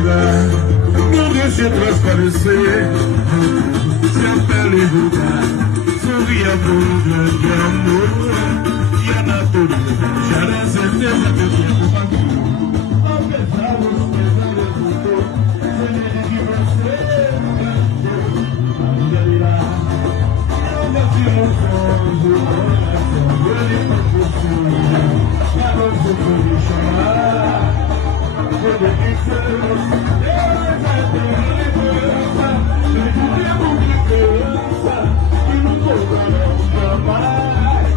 Não deixe transparecer. Se a pele vulgar sorria por um grande amor, e a natureza gera certeza que o tempo passou. Apesar dos pesares do corpo, sei que você nunca a vida irá. Eu bati no fundo do coração, ele não possui, já não sofreu de chorar. Quando eu disse eu já tenho lembrança, lembro tempo de criança, e não voltarão jamais.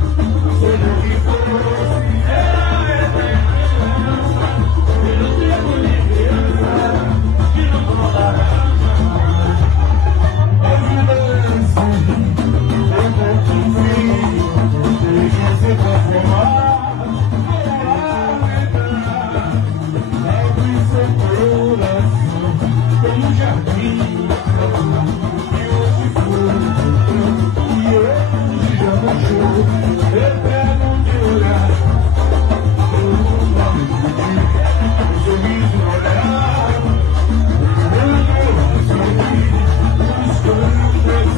Sonho que fosse, era eterna, pelo tempo de criança, que não voltará jamais. A vida é assim, eu não confio, deixa se transformar. Como um jardim, e hoje foi, e hoje já baixou, eterno de olhar, um sorriso no olhar, um sorriso, um sonho desse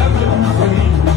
tratar, a tão sorriso,